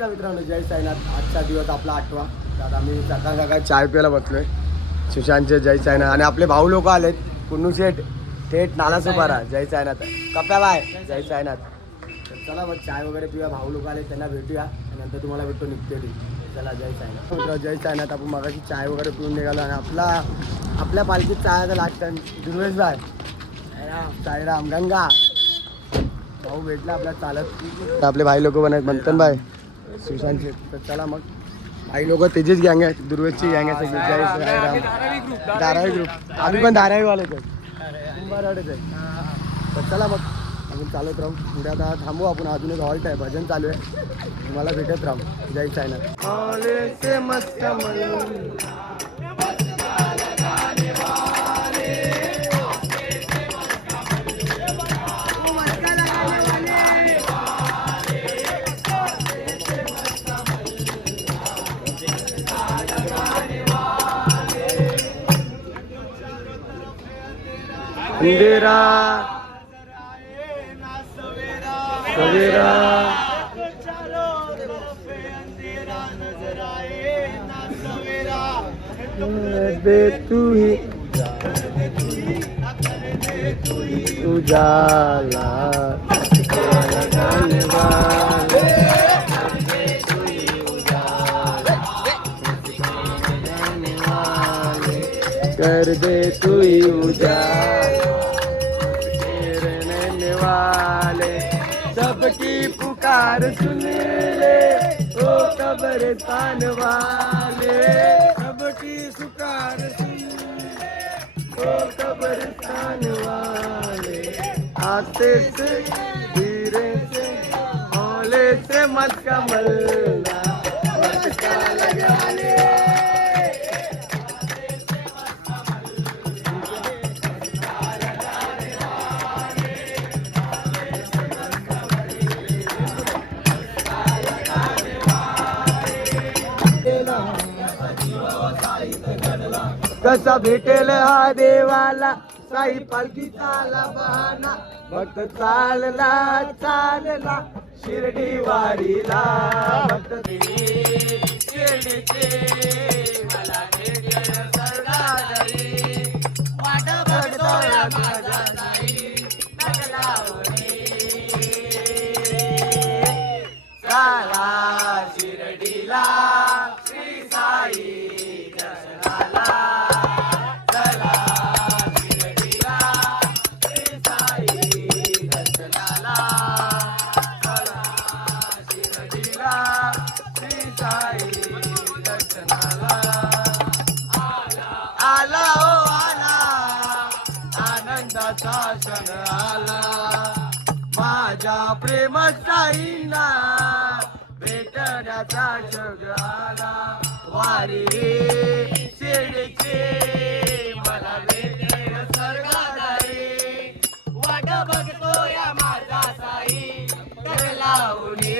नमस्कार मित्रांनो, जय साईनाथ. आजचा दिवस आपला 8वा. तर आम्ही सकाळ सकाळी चाय प्यायला बसलोय. सुशांतचे जय साईनाथ आणि आपले भाऊ लोक आलेत. कुन्नू शेठ थेट नाला सुपारा जय साईनाथ. कप्या बाय जय साईनाथ. तर चला मग चाय वगैरे पिऊया. भाऊ लोक आले त्यांना भेटूया आणि नंतर तुम्हाला भेटतो निघते. चला जय साईनाथ. मित्र जय साईनाथ. आपण मगाशी चाय वगैरे पिऊन निघालो आणि आपल्या पालखीत चायचा लास्ट टाइम दुर्वेश बाय साईराम गंगा भाऊ भेटला आपल्या चालत. आपले भाई लोक पण आहेत मंथन भाई सुशांतचे. तर चला मग भाई लोक त्याचीच गँग आहे, दुर्वेशची गँग आहे सगळी. जय साईराम. धारावी ग्रुप. आम्ही पण धारावीवालेच आहे, कुंभारवाडेच आहे. तर चला मग आपण चालत राहू. पुढे आता थांबू आपण. अजून एक हॉल्ट आहे, भजन चालू आहे. तुम्हाला भेटत राहू. जय साईनाथ. अंधेरा सवेरा दे तू ही उजाला लगाने वाले कर दे तू ही उजाला रहने वाले सबकी पुकार सुन ले ओ कब्रिस्तान वाले सबकी पुकार सुन ले ओ कब्रिस्तान वाले आस्ते से धीरे से हौले से मत कमलना मटका लगा ले. कसा भेटेल हा देवाला साई पालखी चाला बहाना भक्त चालला चालला शिर्डी वारीला भक्त शिर्डीचे मला भेटेल सरदारी वाट बघतोय माझा साई नगलावणी चाला शिर्डीला श्री साई शासन आला माझ्या प्रेम साईला भेटण्याचा जग आला वारी शिर्डीचे मला भेटेल सरदारी वाट बघतोय माझा साई तर लावणी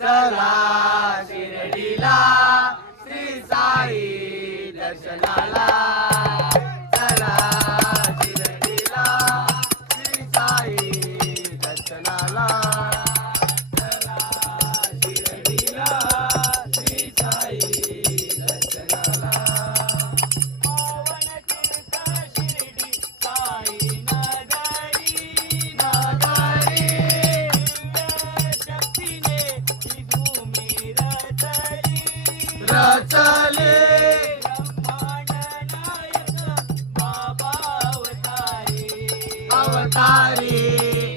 चला शिर्डीला श्री साई दर्शनाला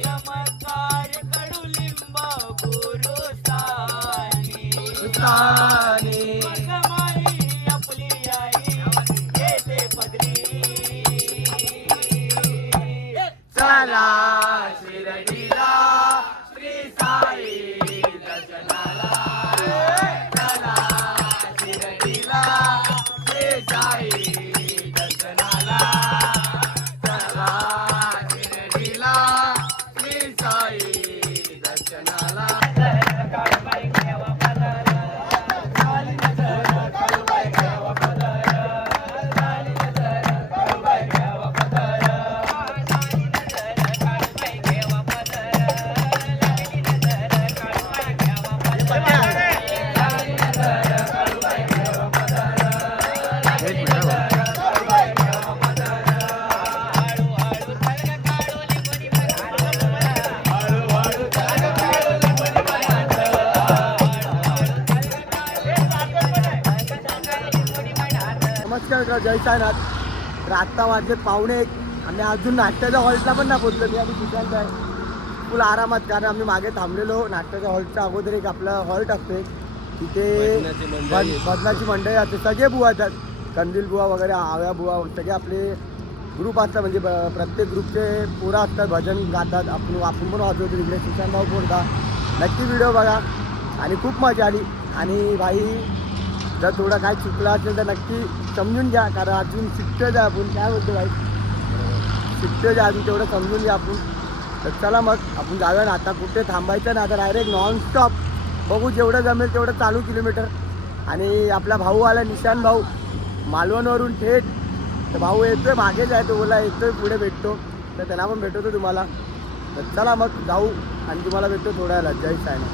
चमत्कार कडुलिंब गुरु स्थानी आपली आई येते पदरी चला शिर्डीला श्री साई दर्शनाला चला शिर्डीला श्री साई दर्शनाला चला शिर्डीला श्री साई दर्शनाला. नमस्कार मित्र, जय साईनाथ. तर आत्ता वाजले 1:45. आम्ही अजून नाट्याच्या हॉल्टला पण नाही पोहोचलो. मी आम्ही सुशांत आहे फुल आरामात, कारण आम्ही मागे थांबलेलो. नाट्याच्या हॉल्टच्या अगोदर एक आपला हॉल्ट असते, तिथे भजनाची मंडळी असते. सगळे बुवा येतात, कंदील बुवा वगैरे, आव्या बुवा, सगळे आपले ग्रुप असतात. म्हणजे प्रत्येक ग्रुपचे पोरं असतात, भजन गातात. आपण पण वाजवतो तिकडे. सुशांत भाऊ बोलता. नक्की व्हिडिओ बघा आणि खूप मजा आली. आणि भाई जर थोडं काय चुकलं असेल तर नक्की समजून घ्या, कारण अजून शिकतोच आहे आपण. काय बोलतो भाई, शिकतोच आहे अजून, तेवढं समजून घ्या आपण. तर चला मग आपण जाऊया ना. आता कुठे थांबायचं ना, आता डायरेक्ट नॉनस्टॉप बघू, जेवढं जमेल तेवढं चालू किलोमीटर. आणि आपला भाऊ आला, निशान भाऊ, मालवणवरून थेट. तर भाऊ येतोय, मागेच आहे तो, बोला येतोय पुढे भेटतो, तर त्याला पण भेटवतो तुम्हाला. तर चला मग जाऊ आणि तुम्हाला भेटतो थोड्या वेळात. जय साईनाथ.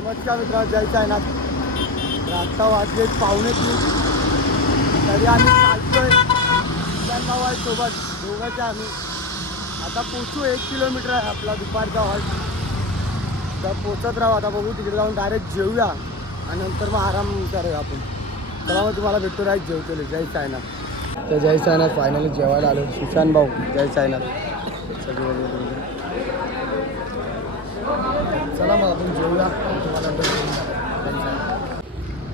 नमस्कार मित्रांनो, जय साईनाथ. तर आत्ता वाजले 2:45. तरी आम्ही चालतोय सोबत, दोघांच्या आम्ही. आता पोचू, 1 किलोमीटर आहे आपला दुपारचा हॉल्ट. तर पोचत राहू. आता बघू, तिकडे जाऊन डायरेक्ट जेवूया आणि नंतर मग आराम करूया आपण. चला मग तुम्हाला भेटतो राहील जेवतेले. जय साईनाथ. तर जय साईनाथ, फायनली जेवायला आलो. सुशांत भाऊ, जय साईनाथ. चला मग आपण जेवूया, तुम्हाला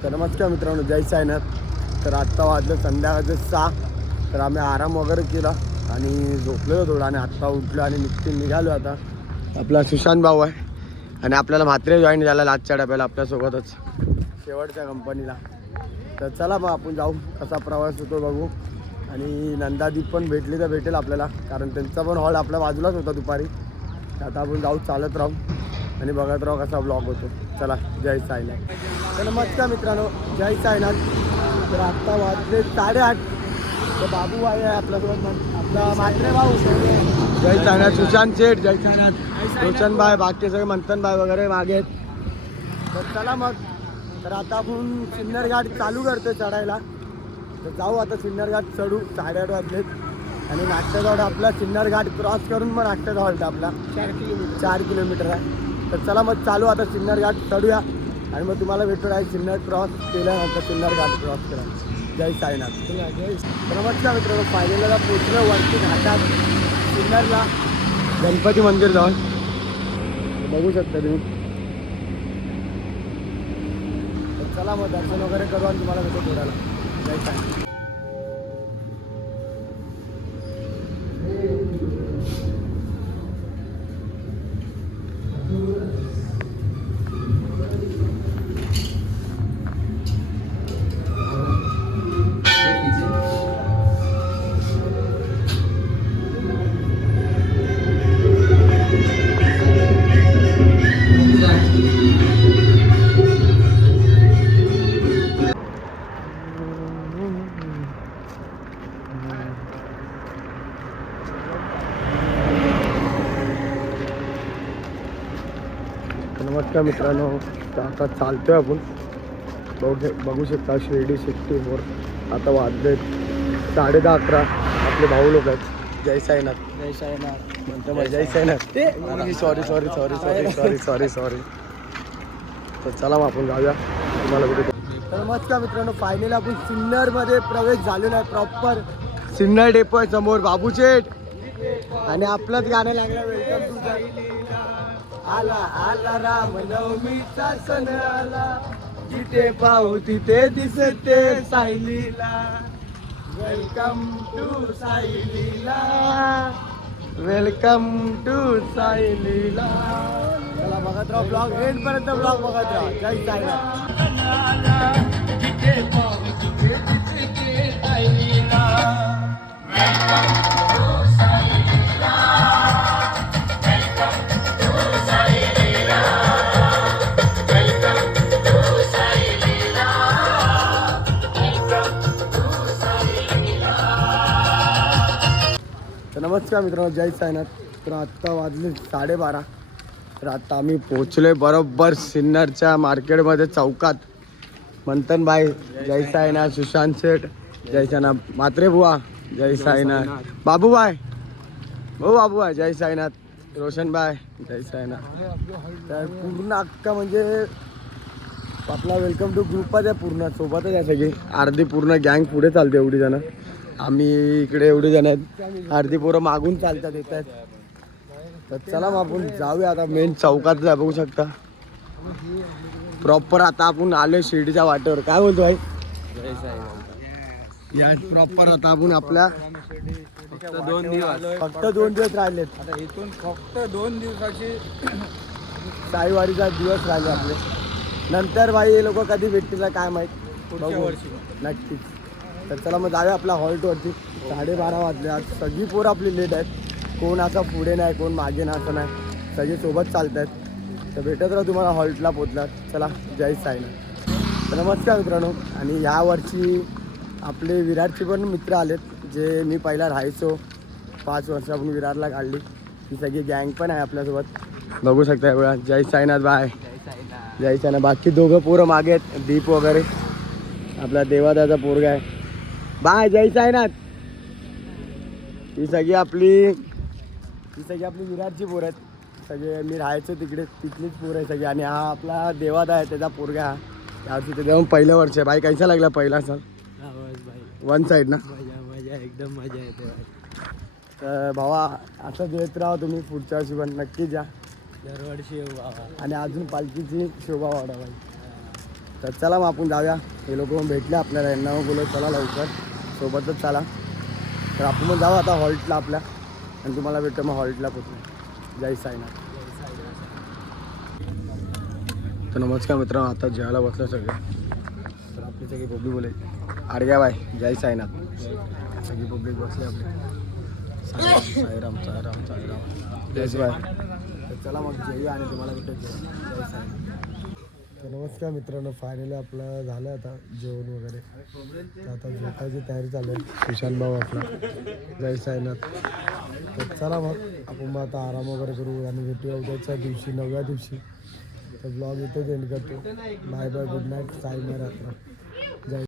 तर नमस्कार मित्रांनो, जय साईनाथ. तर आत्ता वाजलं संध्याकाळचं 6. तर आम्ही आराम वगैरे केला आणि झोपलो थोडं आणि आत्ता उठलो आणि निघालो. आता आपला सुशांत भाऊ आहे आणि आपल्याला म्हात्रे जॉईन झाला लाचच्या डब्याला आपल्यासोबतच, शेवटच्या कंपनीला. तर चला मग आपण जाऊ, कसा प्रवास होतो बघू. आणि नंदादीप पण भेटली तर भेटेल आपल्याला, कारण त्यांचा पण हॉल आपल्या बाजूलाच होता दुपारी. आता आपण जाऊ, चालत राहू आणि बघत राहू कसा ब्लॉग होतो. चला, जय साईनाथ. तर नमस्कार मित्रांनो, जय साईनाथ. तर आत्ता वाजले 8:30. तर बाबू आहे आपल्यासोबत, आपला म्हात्रे भाऊ. जय साईनाथ. सुशांत शेठ, जय साईनाथ. रोशन भाई, बाकी सगळे मंथन भाई वगैरे मागे आहेत. तर चला मग. तर आता आपण सिन्नर घाट चालू करतो चढायला. तर जाऊ आता सिन्नर घाट चढू. 8:30 वाजलेत. आणि नाट्यजवळ आपला सिन्नर घाट क्रॉस करून मग नाट्यजवळ हॉल्ट आपला 4 किलोमीटर आहे. तर चला मग चालू आता सिन्नर घाट चढूया आणि मग तुम्हाला भेटू आहे सिन्नर क्रॉस केल्यानंतर सिन्नर घाट क्रॉस करा. जय साईनाथ. तर नमस्कार मित्रांनो, फायनलला पोचलो वरती घाटात सिन्नरला, गणपती मंदिर जाऊन. बघू शकता तुम्ही. तर चला मग दर्शन वगैरे करू आणि तुम्हाला भेटू थोड्याला. जय साईनाथ. नमस्कार मित्रांनो, तर आता चालतोय आपण. बघू शकता शिर्डी 64. आता वाजले 10:30-11. आपले भाऊ लोक आहेत. जय साईनाथ. जय साईनाथ म्हणतो, जय साईनाथ. सॉरी. तर चला मग आपण जाऊया, तुम्हाला भेटू. तर नमस्कार मित्रांनो, फायनली आपण सिन्नरमध्ये प्रवेश झालेला आहे. प्रॉपर सिन्नर डेपो आहे समोर, बाबू शेठ. आणि आपलंच गाणं लागलं, वेलकम टू आला आला रामनवमीचा सण आला, जिथे पाहू तिथे दिसते सायलीला. वेलकम टू सायलीला, वेलकम टू सायलीला. चला बघत राहा ब्लॉग, एंड पर्यंत ब्लॉग बघत राहा. जय साईनाथ. तर नमस्कार मित्रांनो, जय साईनाथ. तर आत्ता वाजले 12:30. तर आता आम्ही पोचलोय बरोबर सिन्नरच्या मार्केटमध्ये, चौकात. मंथन भाई जय साईनाथ, सुशांत शेठ जय साईनाथ, म्हात्रे बुवा जय साईनाथ, बाबूभाई बाबूभाई जय साईनाथ, रोशन भाई जय साईनाथ. तर पूर्ण अख्खा म्हणजे आपला वेलकम टू ग्रुपच आहे, पूर्ण सोबतच आहे सगळी. अर्धी पूर्ण गँग पुढे चालते, एवढी जण. आम्ही इकडे एवढे जण आहेत, अर्धी पोरं मागून चालतात येत आहेत. तर चला मग आपण जाऊया आता मेन चौकात. बघू शकता प्रॉपर आता आपण आलोय शिर्डीच्या वाटेवर. काय बोलतो भाई? या प्रॉपर आता आपण आपल्या फक्त 2 दिवस राहिलेत. आता इथून फक्त 2 दिवसाची साईवारीचा दिवस राहिले आपले. नंतर भाई हे लोक कधी भेटतील काय माहित, पुढच्या वर्षी. नक्कीच. तर चला मग जाऊया आपल्या हॉल्टवरती. 12:30 वाजले. आज सगळी पोरं आपली लेट आहेत, कोण असं पुढे नाही, कोण मागे नाही, असं नाही, सगळे सोबत चालत आहेत. तर भेटत राहू तुम्हाला हॉल्टला पोचलात. चला जय साईनाथ. तर नमस्कार मित्रांनो, आणि ह्या वर्षी आपले विरारचे पण मित्र आलेत, जे मी पहिला राहायचो. 5 वर्ष आपण विरारला काढली. ही सगळी गँग पण आहे आपल्यासोबत, बघू शकता. बघा जय साईनाथ बाय, जय साईनाथ. बाकी दोघं पोरं मागे आहेत, दीप वगैरे, आपला देवादाचा पोरगा आहे बाय, जय साईनाथ. ही सगळी आपली विरारची पोरं आहेत सगळे. मी राहायचो तिकडे, तिथलीच पोरं आहे सगळी. आणि हा आपला देवादा आहे, त्याचा पोरगा. यावर्षी त्याच्या पहिलं वर्ष आहे. बाई कैसा लागला पहिला सण? वन साईड ना, मजा एकदम मजा येते. तर भावा असंच येत राहा तुम्ही पुढच्या वर्षी पण नक्कीच या. दरवर्षी येऊ बाबा. आणि अजून पालखीची शोभा वाढा बाई. तर चला मग आपण जाऊया. हे लोक भेटले आपल्याला, यांना बोलू चला लवकर, सोबतच चला. तर आपण मग जाऊ आता हॉल्टला आपल्या, आणि तुम्हाला भेटतो मग हॉल्टला पोचलो. जय साईनाथ. तर नमस्कार मित्रांनो, आता जेवायला बसलो सगळे. तर आपली सगळी पब्लिक बोले आडग्या बाय, जय साईनाथ. सगळी पब्लिक बसले आपले. साईराम साईराम साईराम, जय बाय. तर चला मग जेऊया आणि तुम्हाला भेटतो जय साईनाथ. तर नमस्कार मित्रांनो, फायनली आपलं झालं आता जेवण वगैरे. तर आता झोपायची तयारी चालू आहे. सुशांत भाऊ आपला, जय साईनाथ. तर चला मग आपण मग आता आराम वगैरे करू आणि भेटूया उद्याच्या दिवशी, 9व्या दिवशी. तर ब्लॉग इथेच एंड करतो. बाय बाय, गुड नाईट, साई रात्र.